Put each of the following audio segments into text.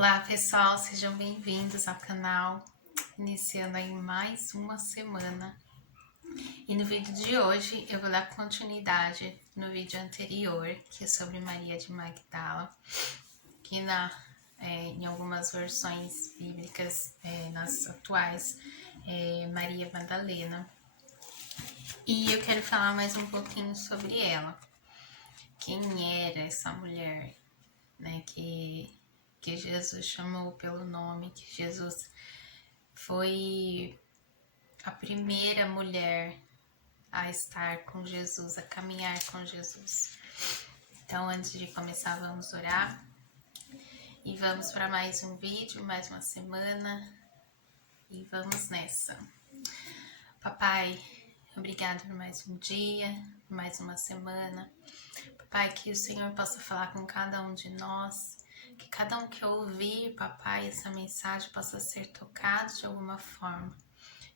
Olá pessoal, sejam bem-vindos ao canal, iniciando aí mais uma semana. E no vídeo de hoje eu vou dar continuidade no vídeo anterior, que é sobre Maria de Magdala, que em algumas versões bíblicas, nas atuais, Maria Madalena. E eu quero falar mais um pouquinho sobre ela. Quem era essa mulher, né, que Jesus chamou pelo nome, que Jesus foi a primeira mulher a estar com Jesus, a caminhar com Jesus. Então, antes de começar, vamos orar e vamos para mais um vídeo, mais uma semana e vamos nessa. Papai, obrigado por mais um dia, por mais uma semana. Papai, que o Senhor possa falar com cada um de nós, que cada um que ouvir, papai, essa mensagem possa ser tocado de alguma forma.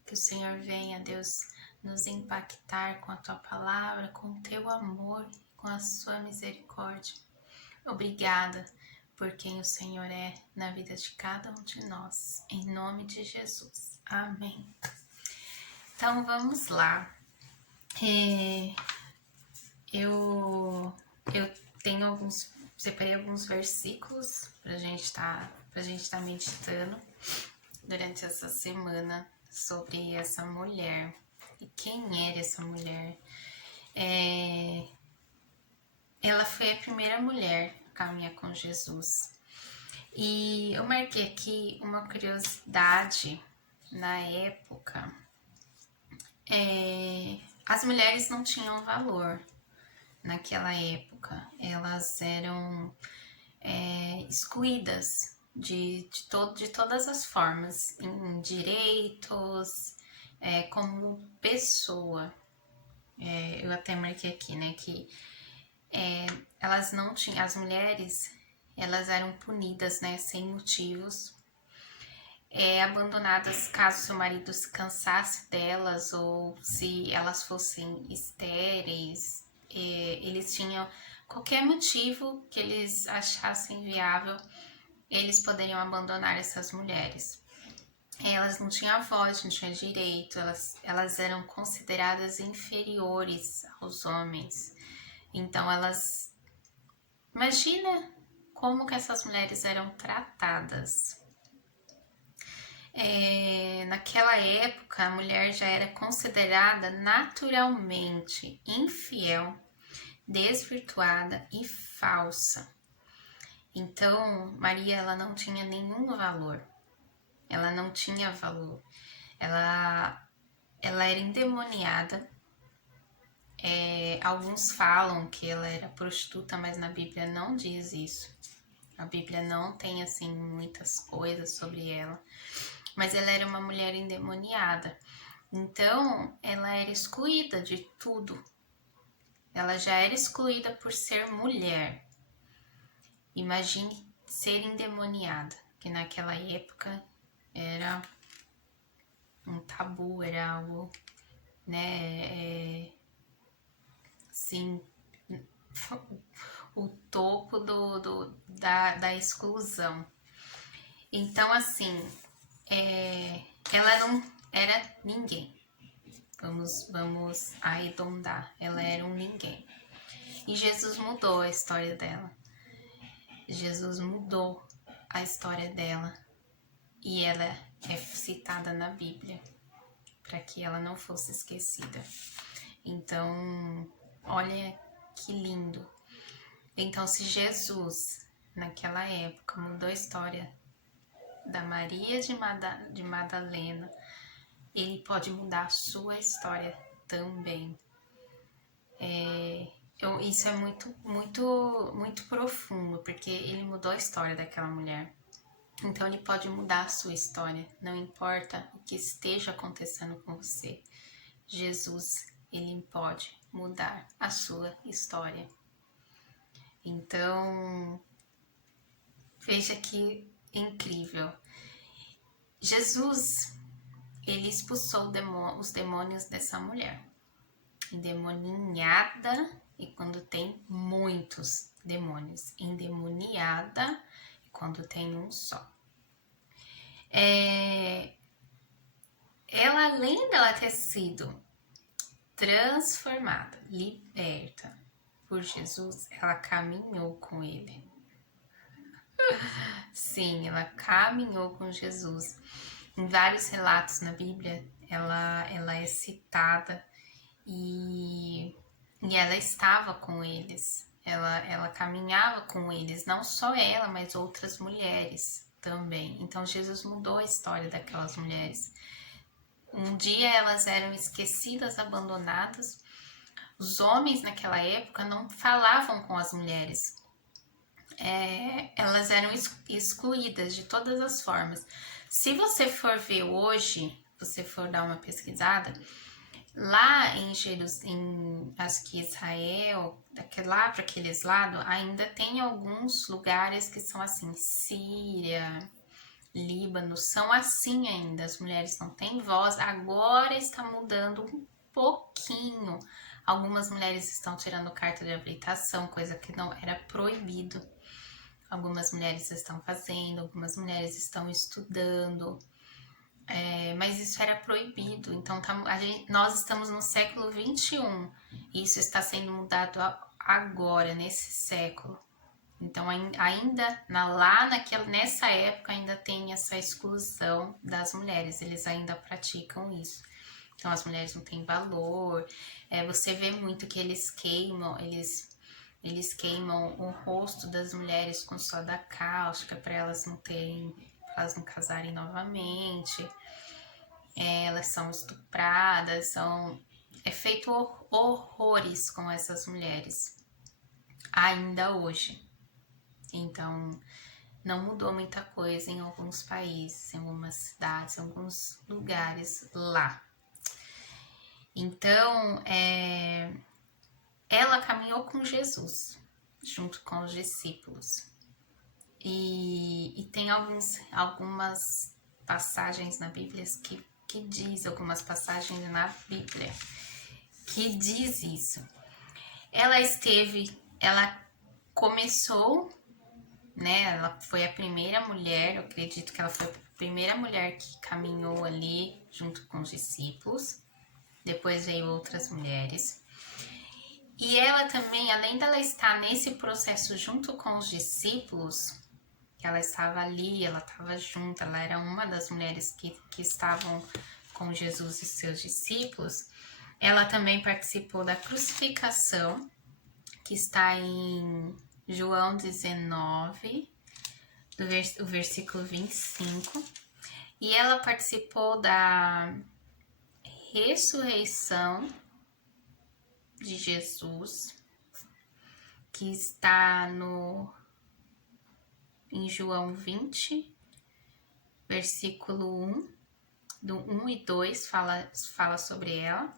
Que o Senhor venha, Deus, nos impactar com a Tua palavra, com o Teu amor, com a Sua misericórdia. Obrigada por quem o Senhor é na vida de cada um de nós. Em nome de Jesus. Amém. Então, vamos lá. Eu separei alguns versículos pra gente tá meditando durante essa semana sobre essa mulher. E quem era essa mulher? Ela foi a primeira mulher a caminhar com Jesus. E eu marquei aqui uma curiosidade. Na época, as mulheres não tinham valor naquela época. Elas eram excluídas de todas as formas, em direitos, como pessoa. Eu até marquei aqui, né, que elas não tinham, as mulheres, elas eram punidas, né, sem motivos, abandonadas caso seu marido se cansasse delas ou se elas fossem estéreis. Eles tinham qualquer motivo que eles achassem viável, eles poderiam abandonar essas mulheres. Elas não tinham voz, não tinham direito, elas eram consideradas inferiores aos homens. Então elas... Imagina como que essas mulheres eram tratadas. Naquela época, a mulher já era considerada naturalmente infiel, desvirtuada e falsa. Então, Maria, ela não tinha nenhum valor. Ela não tinha valor. Ela era endemoniada. Alguns falam que ela era prostituta, mas na Bíblia não diz isso. A Bíblia não tem, assim, muitas coisas sobre ela. Mas ela era uma mulher endemoniada. Então, ela era excluída de tudo. Ela já era excluída por ser mulher. Imagine ser endemoniada, que naquela época era um tabu, era algo, né, assim, o topo da exclusão. Então, assim, ela não era ninguém. Vamos arredondar. Ela era um ninguém. E Jesus mudou a história dela. Jesus mudou a história dela. E ela é citada na Bíblia, para que ela não fosse esquecida. Então, olha que lindo. Então, se Jesus, naquela época, mudou a história da Maria de Madalena, ele pode mudar a sua história também. Isso é muito profundo, porque ele mudou a história daquela mulher. Então ele pode mudar a sua história, não importa o que esteja acontecendo com você. Jesus, ele pode mudar a sua história. Então, veja que incrível. Jesus, ele expulsou os demônios dessa mulher. Endemoniada, e quando tem muitos demônios. Endemoniada, quando tem um só. Ela, além dela ter sido transformada, liberta por Jesus, ela caminhou com ele. Sim, ela caminhou com Jesus. Em vários relatos na Bíblia, ela é citada e ela estava com eles. Ela caminhava com eles, não só ela, mas outras mulheres também. Então Jesus mudou a história daquelas mulheres. Um dia elas eram esquecidas, abandonadas. Os homens naquela época não falavam com as mulheres. Elas eram excluídas de todas as formas. Se você for ver hoje, você for dar uma pesquisada, lá em Jerusalém, acho que Israel, lá para aqueles lados, ainda tem alguns lugares que são assim, Síria, Líbano, são assim ainda, as mulheres não têm voz. Agora está mudando um pouquinho. Algumas mulheres estão tirando carta de habilitação, coisa que não era proibido. Algumas mulheres estão fazendo, algumas mulheres estão estudando, mas isso era proibido. Então nós estamos no século 21 e isso está sendo mudado agora, nesse século. Então ainda nessa época ainda tem essa exclusão das mulheres, eles ainda praticam isso. Então as mulheres não têm valor, você vê muito que eles queimam o rosto das mulheres com soda cáustica para elas não casarem novamente. Elas são estupradas, é feito horrores com essas mulheres ainda hoje. Então não mudou muita coisa em alguns países, em algumas cidades, em alguns lugares lá. Então ela caminhou com Jesus, junto com os discípulos. E tem algumas passagens na Bíblia algumas passagens na Bíblia que diz isso. Ela começou, né? Ela foi a primeira mulher, eu acredito que ela foi a primeira mulher que caminhou ali junto com os discípulos. Depois veio outras mulheres. E ela também, além dela estar nesse processo junto com os discípulos, que ela estava ali, ela estava junto, ela era uma das mulheres que estavam com Jesus e seus discípulos, ela também participou da crucificação, que está em João 19, o versículo 25, e ela participou da ressurreição de Jesus, que está em João 20, versículo 1, do 1 e 2, fala sobre ela.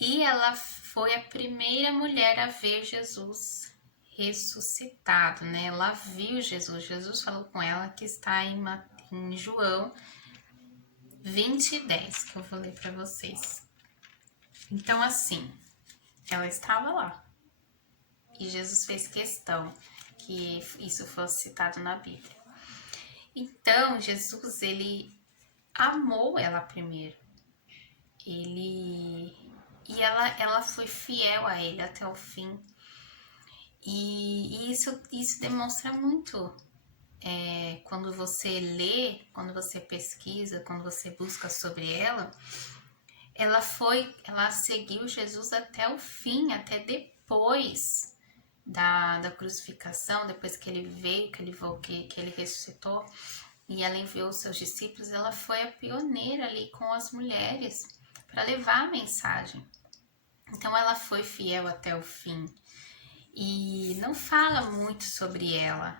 E ela foi a primeira mulher a ver Jesus ressuscitado, né? Ela viu Jesus. Jesus falou com ela, que está em João 20 e 10, que eu vou ler para vocês. Então, assim, ela estava lá. E Jesus fez questão que isso fosse citado na Bíblia. Então, Jesus, ele amou ela primeiro. E ela foi fiel a ele até o fim. E isso demonstra muito. Quando você lê, quando você pesquisa, quando você busca sobre ela, ela seguiu Jesus até o fim, até depois da crucificação, depois que ele veio, que ele ressuscitou, e ela enviou os seus discípulos. Ela foi a pioneira ali com as mulheres para levar a mensagem. Então ela foi fiel até o fim. E não fala muito sobre ela,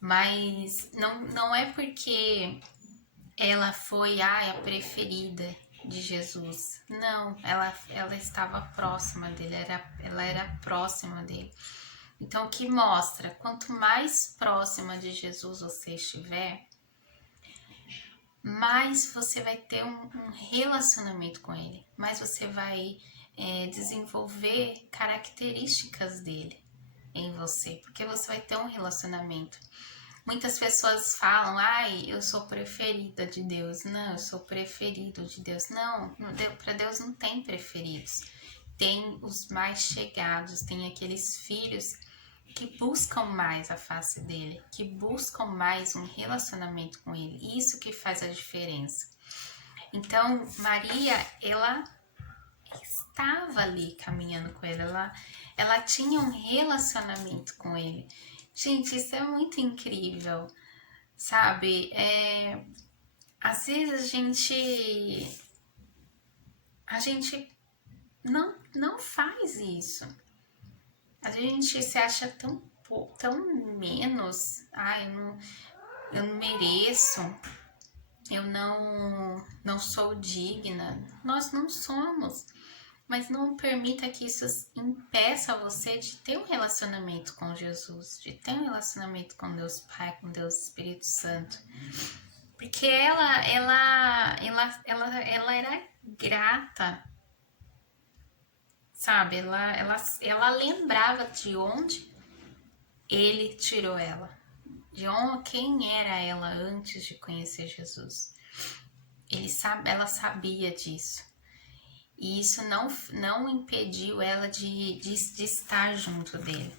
mas não é porque ela foi a preferida de Jesus. Não, ela estava próxima dele, ela era próxima dele. Então, o que mostra, quanto mais próxima de Jesus você estiver, mais você vai ter um relacionamento com ele, mais você vai desenvolver características dele em você, porque você vai ter um relacionamento. Muitas pessoas falam, ai, eu sou preferida de Deus. Não, eu sou preferido de Deus. Não, para Deus não tem preferidos. Tem os mais chegados, tem aqueles filhos que buscam mais a face dele, que buscam mais um relacionamento com ele. Isso que faz a diferença. Então, Maria, ela estava ali caminhando com ele, ela tinha um relacionamento com ele. Gente, isso é muito incrível, sabe? Às vezes a gente não faz isso. A gente se acha tão menos. Eu não mereço, eu não sou digna. Nós não somos. Mas não permita que isso impeça você de ter um relacionamento com Jesus, de ter um relacionamento com Deus Pai, com Deus Espírito Santo. Porque ela era grata, sabe? Ela lembrava de onde ele tirou ela, quem era ela antes de conhecer Jesus. Ela sabia disso. E isso não impediu ela de estar junto dele.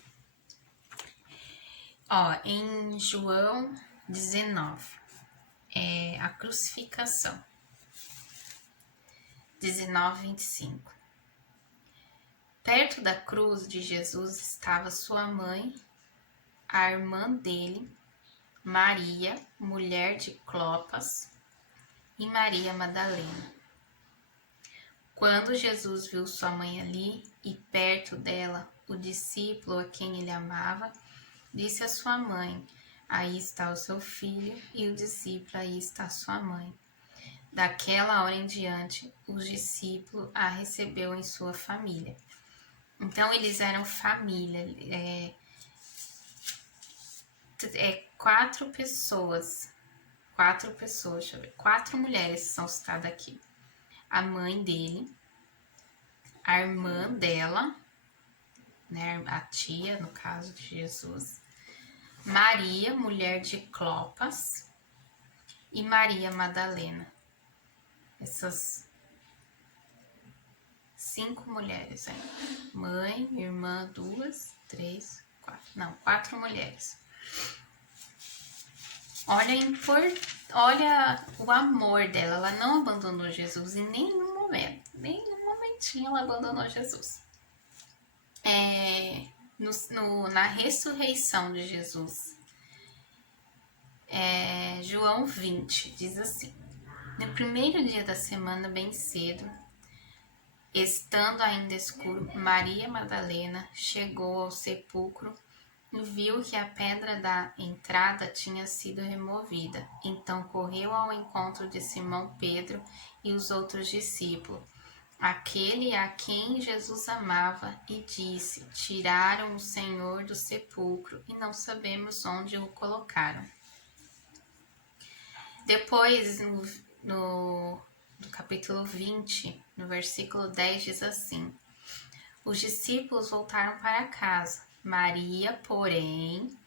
Ó, em João 19, a crucificação. 19, 25. Perto da cruz de Jesus estava sua mãe, a irmã dele, Maria, mulher de Clopas, e Maria Madalena. Quando Jesus viu sua mãe ali e perto dela o discípulo a quem ele amava, disse à sua mãe: aí está o seu filho, e o discípulo: aí está sua mãe. Daquela hora em diante, os discípulos a recebeu em sua família. Então eles eram família. Quatro pessoas, deixa eu ver, 4 mulheres são citadas aqui. A mãe dele, a irmã dela, né, a tia, no caso de Jesus, Maria, mulher de Clopas, e Maria Madalena. Essas 5 mulheres aí. Mãe, irmã, 2, 3, 4. Não, 4 mulheres. Olha o amor dela. Ela não abandonou Jesus em nenhum momento. Nem um momentinho ela abandonou Jesus. Na ressurreição de Jesus, João 20 diz assim: no primeiro dia da semana, bem cedo, estando ainda escuro, Maria Madalena chegou ao sepulcro e viu que a pedra da entrada tinha sido removida. Então correu ao encontro de Simão Pedro e os outros discípulos, aquele a quem Jesus amava, e disse: tiraram o Senhor do sepulcro e não sabemos onde o colocaram. Depois, no capítulo 20, no versículo 10, diz assim: os discípulos voltaram para casa. Maria, porém,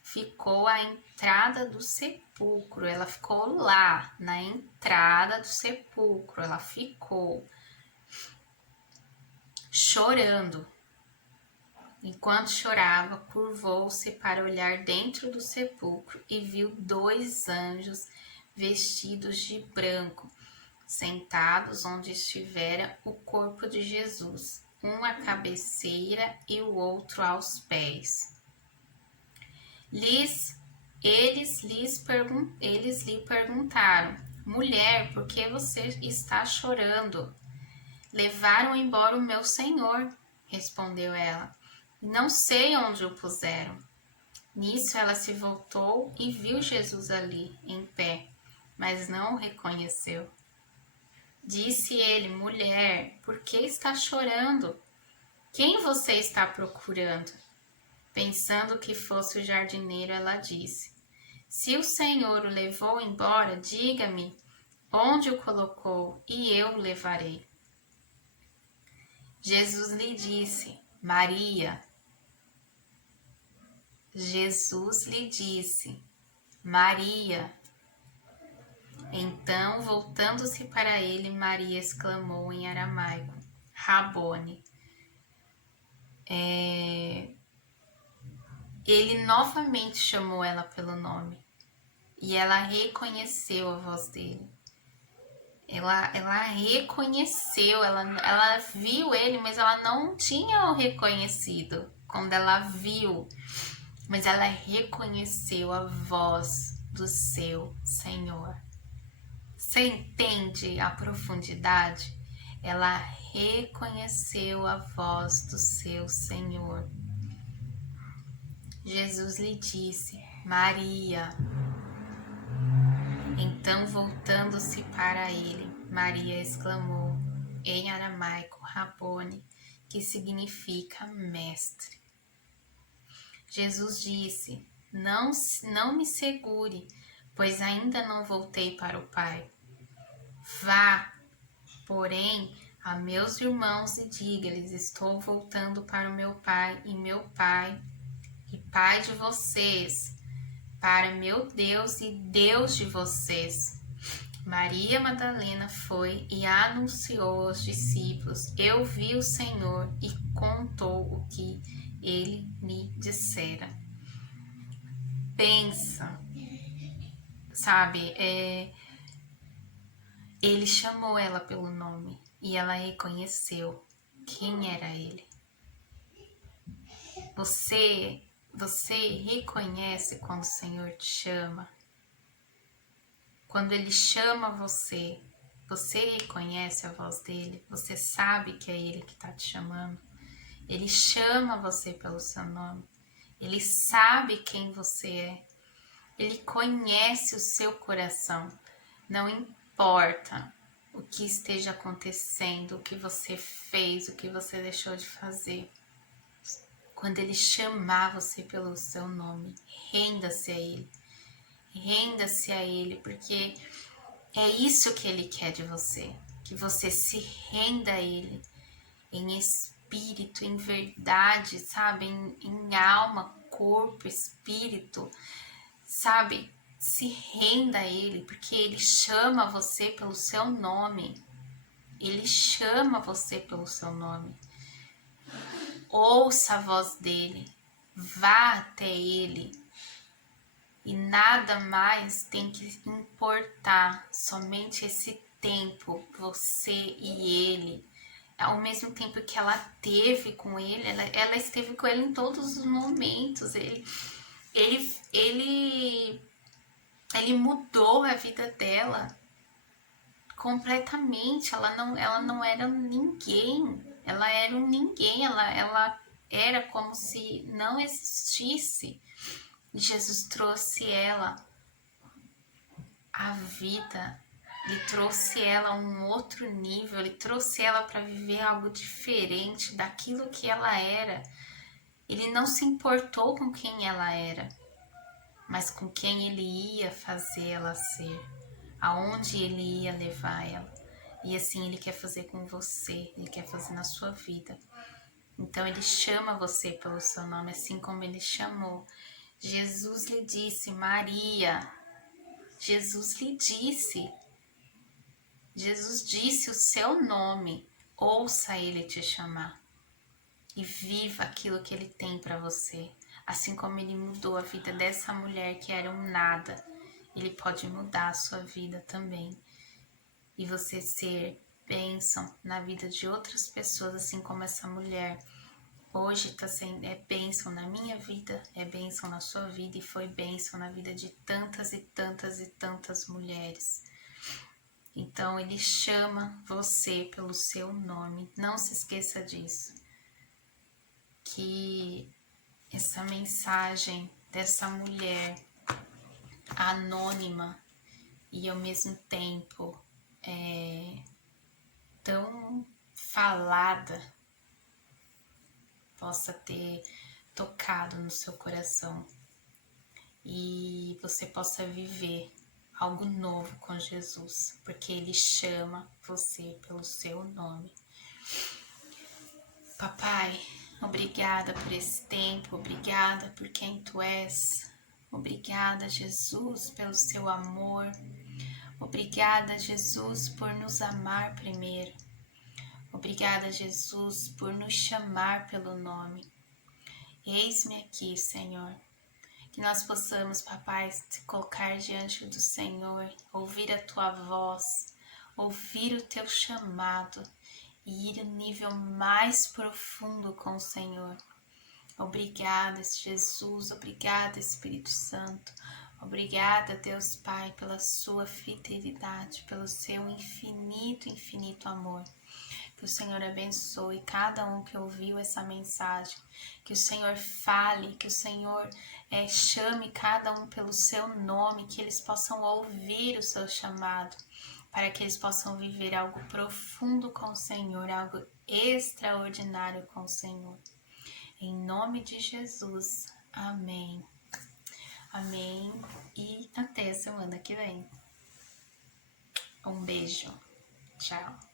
ficou à entrada do sepulcro. Ela ficou lá, na entrada do sepulcro. Ela ficou chorando. Enquanto chorava, curvou-se para olhar dentro do sepulcro e viu 2 anjos vestidos de branco, sentados onde estivera o corpo de Jesus, um à cabeceira e o outro aos pés. Eles lhe perguntaram: mulher, por que você está chorando? Levaram embora o meu Senhor, respondeu ela. Não sei onde o puseram. Nisso ela se voltou e viu Jesus ali, em pé, mas não o reconheceu. Disse ele: mulher, por que está chorando? Quem você está procurando? Pensando que fosse o jardineiro, ela disse: se o Senhor o levou embora, diga-me onde o colocou e eu o levarei. Jesus lhe disse: Maria. Jesus lhe disse: Maria. Então, voltando-se para ele, Maria exclamou em aramaico, Rabone. Ele novamente chamou ela pelo nome e ela reconheceu a voz dele. Ela reconheceu, ela viu ele, mas ela não tinha o reconhecido quando ela viu, mas ela reconheceu a voz do seu Senhor. Você entende a profundidade? Ela reconheceu a voz do seu Senhor. Jesus lhe disse, Maria. Então, voltando-se para ele, Maria exclamou em aramaico, Rabone, que significa mestre. Jesus disse, não me segure, pois ainda não voltei para o Pai. Vá, porém, a meus irmãos e diga-lhes, estou voltando para o meu Pai e Pai de vocês, para meu Deus e Deus de vocês. Maria Madalena foi e anunciou aos discípulos, eu vi o Senhor, e contou o que ele me dissera. Pensa, sabe, ele chamou ela pelo nome e ela reconheceu quem era ele. Você reconhece quando o Senhor te chama? Quando ele chama você, você reconhece a voz dele? Você sabe que é ele que está te chamando? Ele chama você pelo seu nome. Ele sabe quem você é. Ele conhece o seu coração. Não importa o que esteja acontecendo, o que você fez, o que você deixou de fazer. Quando ele chamar você pelo seu nome, renda-se a ele. Renda-se a ele, porque é isso que ele quer de você. Que você se renda a ele em espírito, em verdade, sabe? Em alma, corpo, espírito, sabe? Se renda a ele, porque ele chama você pelo seu nome. Ele chama você pelo seu nome. Ouça a voz dele, vá até ele. E nada mais tem que importar, somente esse tempo, você e ele. Ao mesmo tempo que ela teve com ele, ela esteve com ele em todos os momentos. Ele mudou a vida dela completamente. Ela não era ninguém. Ela era um ninguém. Ela era como se não existisse. E Jesus trouxe ela à vida. Ele trouxe ela a um outro nível. Ele trouxe ela para viver algo diferente daquilo que ela era. Ele não se importou com quem ela era, mas com quem ele ia fazer ela ser, aonde ele ia levar ela. E assim ele quer fazer com você, ele quer fazer na sua vida. Então ele chama você pelo seu nome, assim como ele chamou. Jesus lhe disse, Maria. Jesus lhe disse. Jesus disse o seu nome. Ouça ele te chamar. E viva aquilo que ele tem para você. Assim como ele mudou a vida dessa mulher que era um nada, ele pode mudar a sua vida também. E você ser bênção na vida de outras pessoas, assim como essa mulher. Hoje está sendo, é bênção na minha vida, é bênção na sua vida e foi bênção na vida de tantas e tantas e tantas mulheres. Então ele chama você pelo seu nome, não se esqueça disso. Que essa mensagem dessa mulher anônima e ao mesmo tempo tão falada possa ter tocado no seu coração e você possa viver algo novo com Jesus, porque ele chama você pelo seu nome. Papai, obrigada por esse tempo, obrigada por quem tu és, Obrigada, Jesus, pelo seu amor. Obrigada, Jesus, por nos amar primeiro. Obrigada, Jesus, por nos chamar pelo nome. Eis-me aqui, Senhor. Que nós possamos, papai, te colocar diante do Senhor, ouvir a tua voz, ouvir o teu chamado e ir no nível mais profundo com o Senhor. Obrigada, Jesus, obrigada, Espírito Santo. Obrigada, Deus Pai, pela sua fidelidade, pelo seu infinito, infinito amor. Que o Senhor abençoe cada um que ouviu essa mensagem. Que o Senhor fale, que o Senhor chame cada um pelo seu nome, que eles possam ouvir o seu chamado, para que eles possam viver algo profundo com o Senhor, algo extraordinário com o Senhor. Em nome de Jesus. Amém. Amém. E até a semana que vem. Um beijo. Tchau.